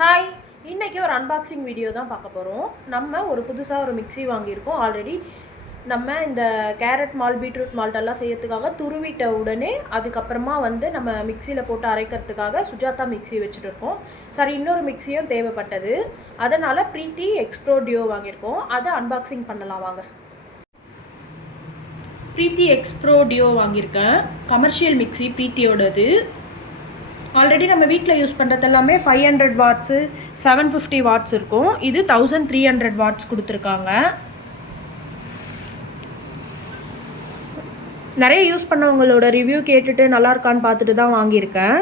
Hi, இன்றைக்கி ஒரு unboxing video தான் பார்க்க போகிறோம். நம்ம ஒரு புதுசாக ஒரு மிக்ஸி வாங்கியிருக்கோம். ஆல்ரெடி நம்ம இந்த கேரட் மால்ட், பீட்ரூட் மால்ட் எல்லாம் செய்யறதுக்காக துருவிட்ட உடனே அதுக்கப்புறமா நம்ம மிக்சியில் போட்டு அரைக்கிறதுக்காக சுஜாதா மிக்ஸி வச்சுட்டு இருக்கோம். சரி, இன்னொரு மிக்ஸியும் தேவைப்பட்டது. அதனால் பிரீத்தி எக்ஸ்ப்ரோ டியோ வாங்கியிருக்கோம். அதை அன்பாக்சிங் பண்ணலாம் வாங்க. பிரீத்தி எக்ஸ்ப்ரோ டியோ வாங்கியிருக்கேன். கமர்ஷியல் மிக்ஸி பிரீத்தியோடது. ஆல்ரெடி நம்ம வீட்டில் யூஸ் பண்ணுறது எல்லாமே 500 வாட்ஸு 750 வாட்ஸ் இருக்கும். இது 1300 வாட்ஸ் கொடுத்துருக்காங்க. நிறைய யூஸ் பண்ணவங்களோட ரிவ்யூ கேட்டுட்டு நல்லா இருக்கான்னு பார்த்துட்டு தான் வாங்கியிருக்கேன்.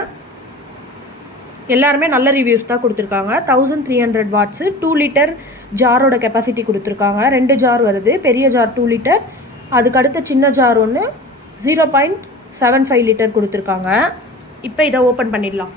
எல்லாருமே நல்ல ரிவ்யூஸ் தான் கொடுத்துருக்காங்க. 1300 வாட்ஸு 2 லிட்டர் ஜாரோட கெப்பாசிட்டி கொடுத்துருக்காங்க. 2 ஜார் வருது. பெரிய ஜார் 2 லிட்டர், அதுக்கடுத்த சின்ன ஜார் ஒன்று 0.75 லிட்டர் கொடுத்துருக்காங்க. இப்போ இதை ஓப்பன் பண்ணிடலாம்.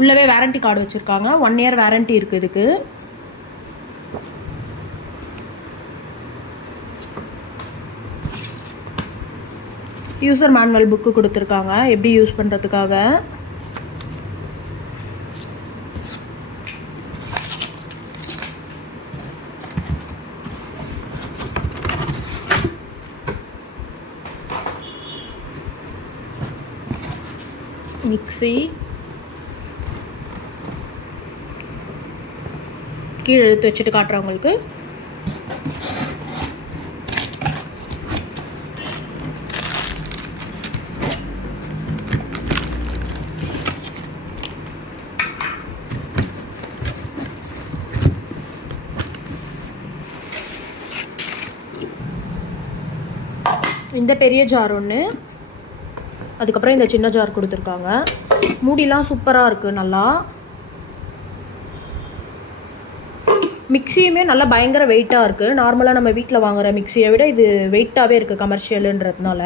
உள்ளவே வாரண்டி கார்டு வச்சுருக்காங்க. 1 இயர் வாரண்டி இருக்குது இதுக்கு. யூசர் மேனுவல் புக்கு கொடுத்துருக்காங்க எப்படி யூஸ் பண்ணுறதுக்காக. மிக்ஸி கீழே எடுத்து வச்சுட்டு காட்டுறேன் உங்களுக்கு. இந்த பெரிய ஜார் ஒன்று, அதுக்கப்புறம் இந்த சின்ன ஜார் கொடுத்துருக்காங்க. மூடிலாம் சூப்பராக இருக்குது. நல்லா மிக்ஸியுமே நல்லா பயங்கர வெயிட்டாக இருக்குது. நார்மலாக நம்ம வீட்டில் வாங்குகிற மிக்ஸியை விட இது வெயிட்டாகவே இருக்குது கமர்ஷியலுன்றதுனால.